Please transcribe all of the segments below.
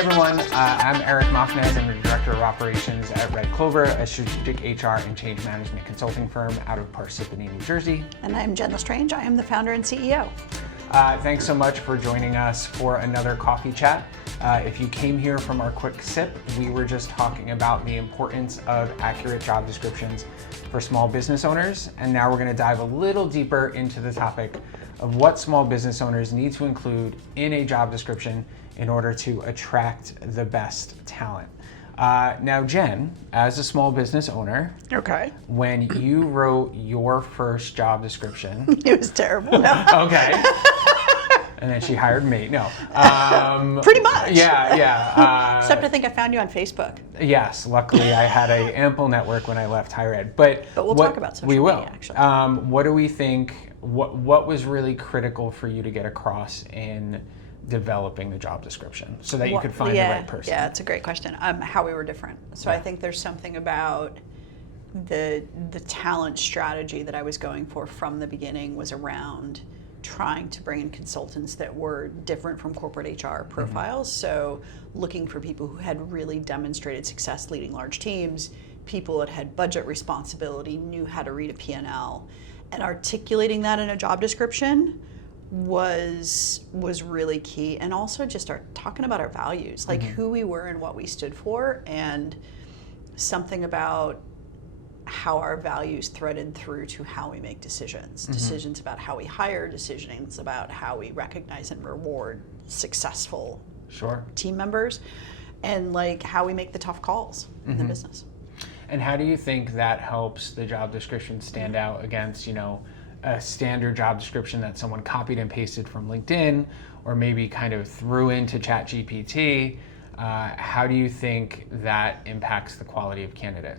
everyone, I'm Eric Mafnez. I'm the Director of Operations at Red Clover, a strategic HR and change management consulting firm out of Parsippany, New Jersey. And I'm Jen Lestrange. I am the founder and CEO. Thanks so much for joining us for another coffee chat. If you came here from our quick sip, we were just talking about the importance of accurate job descriptions for small business owners. And now we're going to dive a little deeper into the topic of what small business owners need to include in a job description in order to attract the best talent. Now, Jen, as a small business owner, Okay. when you wrote your first job description, It was terrible. No. okay, and then she hired me. No, Pretty much. yeah. Except I think I found you on Facebook. Yes, luckily I had an ample network when I left higher ed. But we'll talk about social media, media, actually. What do we think? What was really critical for you to get across in developing the job description so that you could find the right person? Yeah, it's a great question. How we were different. So I think there's something about the talent strategy that I was going for from the beginning was around trying to bring in consultants that were different from corporate HR profiles. Mm-hmm. So looking for people who had really demonstrated success leading large teams, people that had budget responsibility, knew how to read a P&L, and articulating that in a job description was really key. And also just talking about our values, like who we were and what we stood for, and something about how our values threaded through to how we make decisions. Decisions about how we hire, decisions about how we recognize and reward successful team members, and like how we make the tough calls in the business. And how do you think that helps the job description stand out against, a standard job description that someone copied and pasted from LinkedIn or maybe kind of threw into ChatGPT? How do you think that impacts the quality of candidate?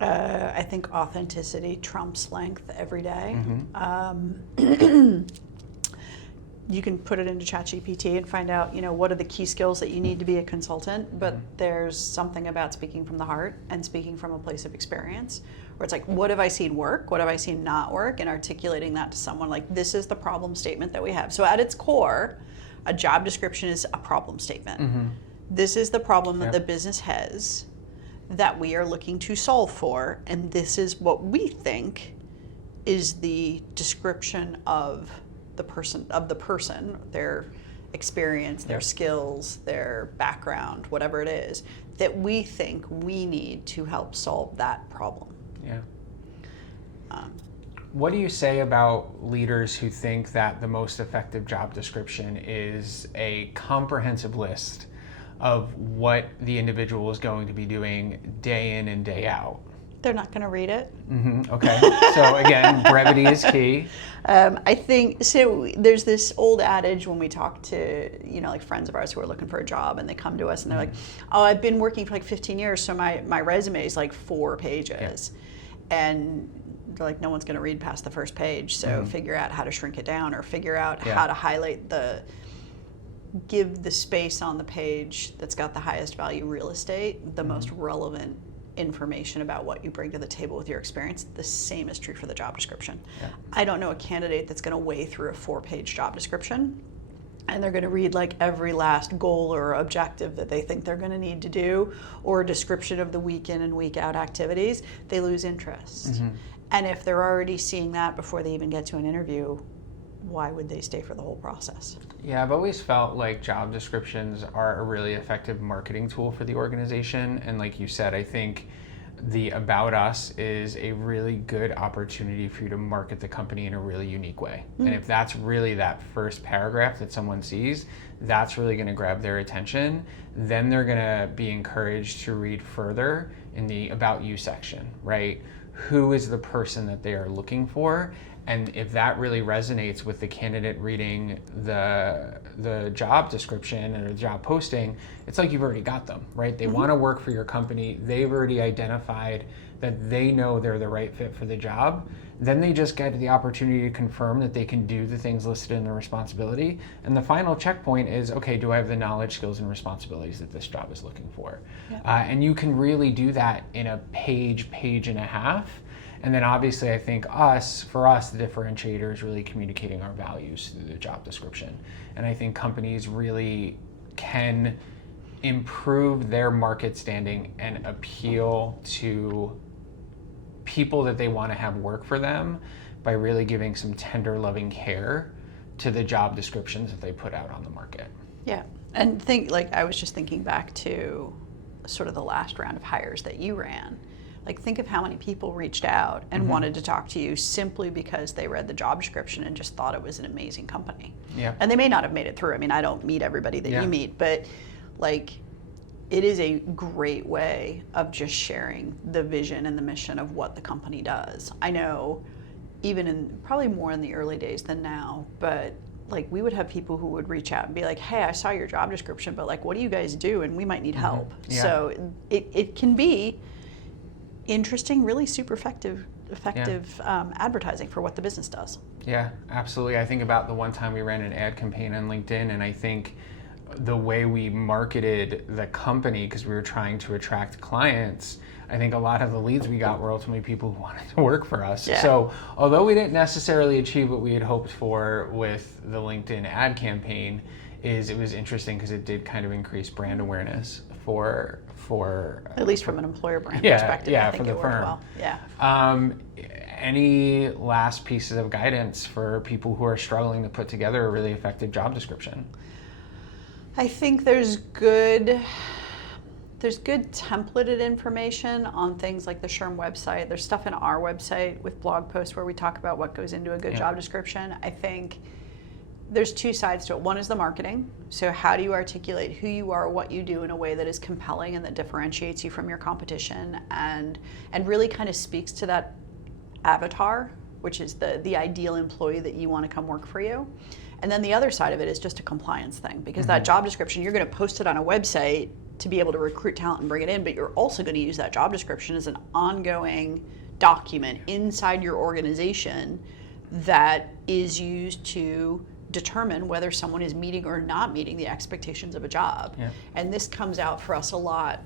I think authenticity trumps length every day. You can put it into ChatGPT and find out, what are the key skills that you need to be a consultant, but there's something about speaking from the heart and speaking from a place of experience, where it's like, what have I seen work? What have I seen not work? And articulating that to someone like, this is the problem statement that we have. So at its core, a job description is a problem statement. This is the problem that the business has that we are looking to solve for, and this is what we think is the description of the person, their experience, their skills, their background, whatever it is, that we think we need to help solve that problem. Yeah. What do you say about leaders who think that the most effective job description is a comprehensive list of what the individual is going to be doing day in and day out? They're not going to read it. Okay. So again, brevity is key. I think, so there's this old adage when we talk to, like friends of ours who are looking for a job, and they come to us and they're like, oh, I've been working for like 15 years, so my resume is like 4 pages. And they're like, no one's going to read past the first page, so figure out how to shrink it down, or figure out how to highlight give the space on the page that's got the highest value real estate, the most relevant information about what you bring to the table with your experience. The same is true for the job description. I don't know a candidate that's going to weigh through a 4-page job description and they're going to read like every last goal or objective that they think they're going to need to do, or a description of the week in and week out activities. They lose interest. And if they're already seeing that before they even get to an interview, why would they stay for the whole process? Yeah, I've always felt like job descriptions are a really effective marketing tool for the organization. And like you said, I think the About Us is a really good opportunity for you to market the company in a really unique way. And if that's really that first paragraph that someone sees, that's really going to grab their attention. Then they're going to be encouraged to read further in the About You section, right? Who is the person that they are looking for? And if that really resonates with the candidate reading the job description and the job posting, it's like you've already got them, right? They want to work for your company. They've already identified that they know they're the right fit for the job. Then they just get the opportunity to confirm that they can do the things listed in their responsibility. And the final checkpoint is, okay, do I have the knowledge, skills, and responsibilities that this job is looking for? And you can really do that in a page and a half. And then obviously I think for us, the differentiator is really communicating our values through the job description. And I think companies really can improve their market standing and appeal to people that they want to have work for them by really giving some tender, loving care to the job descriptions that they put out on the market. Yeah, and I was just thinking back to sort of the last round of hires that you ran. Like, think of how many people reached out and wanted to talk to you simply because they read the job description and just thought it was an amazing company. Yeah. And they may not have made it through. I mean, I don't meet everybody that you meet, but like, it is a great way of just sharing the vision and the mission of what the company does. I know, even in probably more in the early days than now, but like, we would have people who would reach out and be like, hey, I saw your job description, but like, what do you guys do? And we might need help. Yeah. So it can be interesting, really super effective advertising for what the business does. Yeah, absolutely. I think about the one time we ran an ad campaign on LinkedIn, and I think the way we marketed the company, because we were trying to attract clients, I think a lot of the leads we got were ultimately people who wanted to work for us. Yeah. So although we didn't necessarily achieve what we had hoped for with the LinkedIn ad campaign, it was interesting because it did kind of increase brand awareness for at least from an employer brand yeah, perspective. yeah, I think for the it worked firm. well. Yeah. Any last pieces of guidance for people who are struggling to put together a really effective job description? I think there's good templated information on things like the SHRM website. There's stuff in our website with blog posts where we talk about what goes into a good job description. I think there's two sides to it. One is the marketing. So how do you articulate who you are, what you do in a way that is compelling and that differentiates you from your competition, and really kind of speaks to that avatar, which is the ideal employee that you want to come work for you. And then the other side of it is just a compliance thing, because that job description, you're going to post it on a website to be able to recruit talent and bring it in, but you're also going to use that job description as an ongoing document inside your organization that is used to determine whether someone is meeting or not meeting the expectations of a job. Yeah. And this comes out for us a lot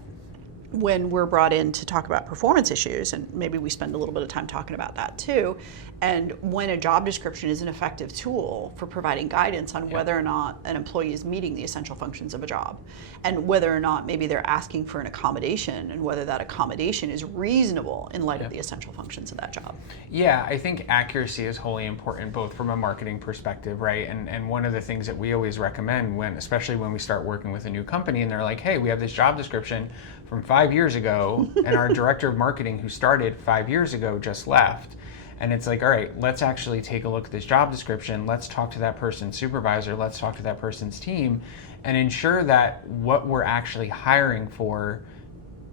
when we're brought in to talk about performance issues, and maybe we spend a little bit of time talking about that too. And when a job description is an effective tool for providing guidance on whether or not an employee is meeting the essential functions of a job, and whether or not maybe they're asking for an accommodation, and whether that accommodation is reasonable in light of the essential functions of that job. Yeah, I think accuracy is wholly important, both from a marketing perspective, right? And one of the things that we always recommend, especially when we start working with a new company and they're like, hey, we have this job description from 5 years ago, and our director of marketing who started 5 years ago just left. And it's like, all right, let's actually take a look at this job description. Let's talk to that person's supervisor. Let's talk to that person's team and ensure that what we're actually hiring for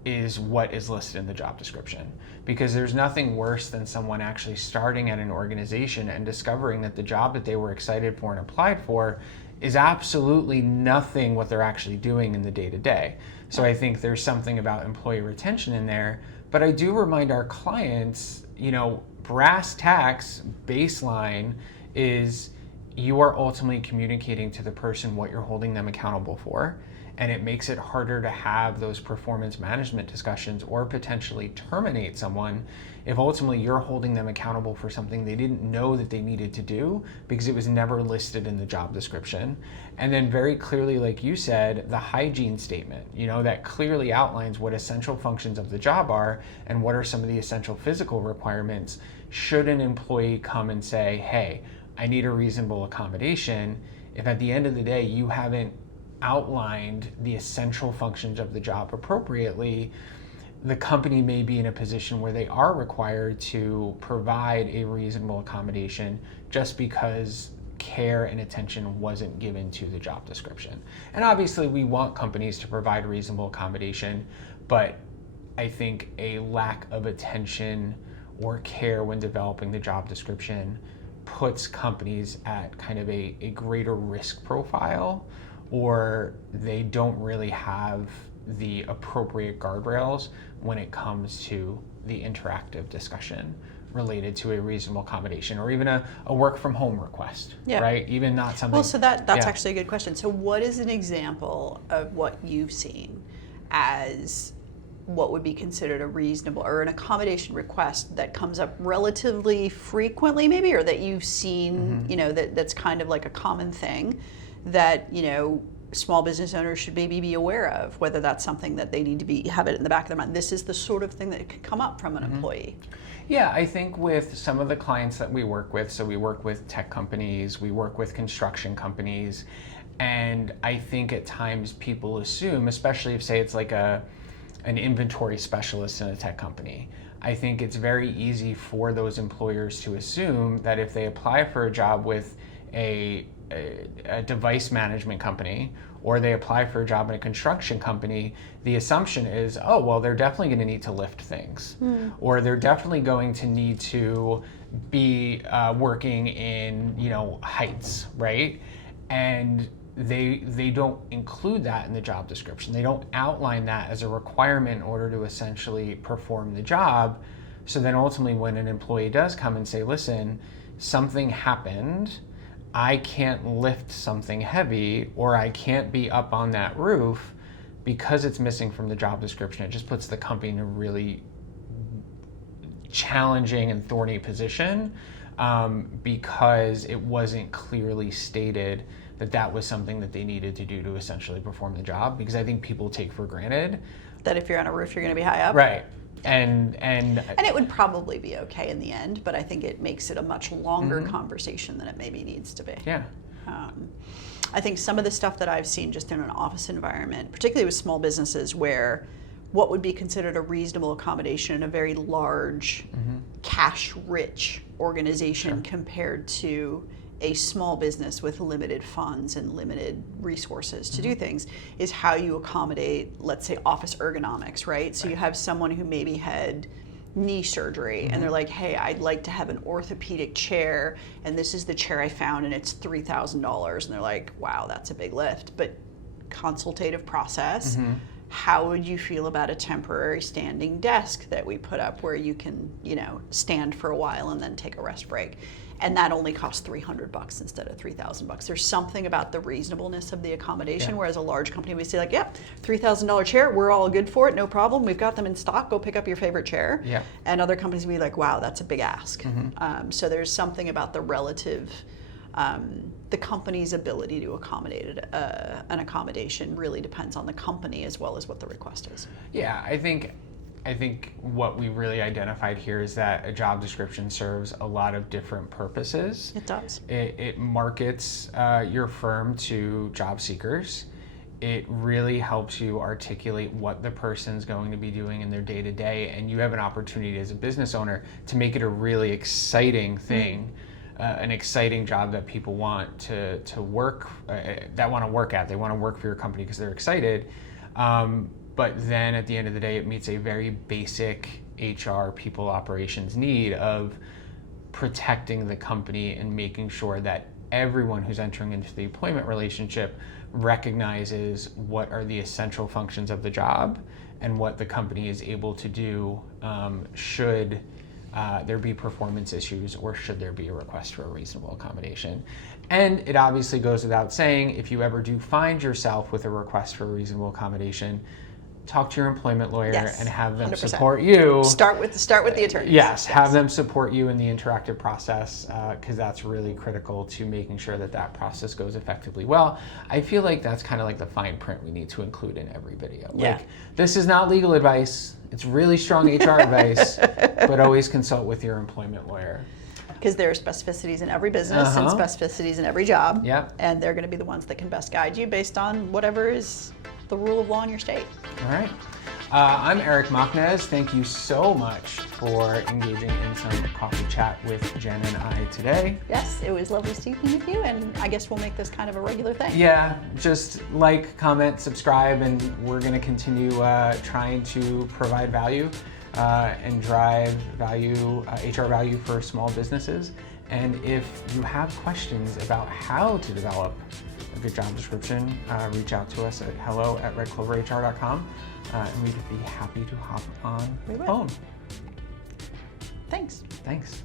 is what is listed in the job description. Because there's nothing worse than someone actually starting at an organization and discovering that the job that they were excited for and applied for is absolutely nothing what they're actually doing in the day-to-day. So I think there's something about employee retention in there. But I do remind our clients, brass tacks baseline is you are ultimately communicating to the person what you're holding them accountable for, and it makes it harder to have those performance management discussions or potentially terminate someone if ultimately you're holding them accountable for something they didn't know that they needed to do because it was never listed in the job description. And then very clearly, like you said, the hygiene statement, that clearly outlines what essential functions of the job are and what are some of the essential physical requirements. Should an employee come and say, hey, I need a reasonable accommodation, if at the end of the day you haven't outlined the essential functions of the job appropriately, the company may be in a position where they are required to provide a reasonable accommodation just because care and attention wasn't given to the job description. And obviously we want companies to provide reasonable accommodation, but I think a lack of attention or care when developing the job description puts companies at kind of a greater risk profile, or they don't really have the appropriate guardrails when it comes to the interactive discussion related to a reasonable accommodation or even a work from home request, right? Even not something. Well, so that's actually a good question. So what is an example of what you've seen as what would be considered a reasonable or an accommodation request that comes up relatively frequently maybe, or that you've seen, that's kind of like a common thing that, small business owners should maybe be aware of, whether that's something that they need to have it in the back of their mind. This is the sort of thing that could come up from an employee. Yeah, I think with some of the clients that we work with, so we work with tech companies, we work with construction companies, and I think at times people assume, especially if, say, it's like an inventory specialist in a tech company, I think it's very easy for those employers to assume that if they apply for a job with a device management company, or they apply for a job in a construction company, the assumption is, oh, well, they're definitely going to need to lift things, or they're definitely going to need to be working in, heights, right? And they don't include that in the job description. They don't outline that as a requirement in order to essentially perform the job. So then ultimately when an employee does come and say, listen, something happened, I can't lift something heavy, or I can't be up on that roof because it's missing from the job description, it just puts the company in a really challenging and thorny position because it wasn't clearly stated that that was something that they needed to do to essentially perform the job. Because I think people take for granted that if you're on a roof, you're going to be high up. Right. And it would probably be okay in the end, but I think it makes it a much longer conversation than it maybe needs to be. Yeah. I think some of the stuff that I've seen just in an office environment, particularly with small businesses, where what would be considered a reasonable accommodation in a very large, cash-rich organization compared to a small business with limited funds and limited resources to do things, is how you accommodate, let's say, office ergonomics, right? So you have someone who maybe had knee surgery and they're like, hey, I'd like to have an orthopedic chair, and this is the chair I found and it's $3,000. And they're like, wow, that's a big lift. But consultative process, how would you feel about a temporary standing desk that we put up where you can, stand for a while and then take a rest break? And that only costs $300 instead of $3,000. There's something about the reasonableness of the accommodation, whereas a large company would say like, yeah, $3,000 chair, we're all good for it, no problem. We've got them in stock. Go pick up your favorite chair. Yeah. And other companies would be like, wow, that's a big ask. So there's something about the relative, the company's ability to accommodate an accommodation really depends on the company as well as what the request is. Yeah, I think what we really identified here is that a job description serves a lot of different purposes. It does. It markets your firm to job seekers. It really helps you articulate what the person's going to be doing in their day-to-day, and you have an opportunity as a business owner to make it a really exciting thing, an exciting job that people want to work, that want to work at. They want to work for your company because they're excited. But then at the end of the day, it meets a very basic HR people operations need of protecting the company and making sure that everyone who's entering into the employment relationship recognizes what are the essential functions of the job and what the company is able to do should there be performance issues or should there be a request for a reasonable accommodation. And it obviously goes without saying, if you ever do find yourself with a request for a reasonable accommodation, talk to your employment lawyer and have them 100%. Support you. Start with the attorney. Yes, have them support you in the interactive process because that's really critical to making sure that process goes effectively well. I feel like that's kind of like the fine print we need to include in every video. Like, this is not legal advice. It's really strong HR advice, but always consult with your employment lawyer. Because there are specificities in every business and specificities in every job. Yep. And they're going to be the ones that can best guide you based on whatever is the rule of law in your state. All right. I'm Eric Machnez. Thank you so much for engaging in some coffee chat with Jen and I today. Yes, it was lovely speaking with you, and I guess we'll make this kind of a regular thing. Yeah, just like, comment, subscribe, and we're going to continue trying to provide value and drive value, HR value for small businesses. And if you have questions about how to develop a good job description, reach out to us at hello@redcloverhr.com, and we'd be happy to hop on the phone. Thanks. Thanks.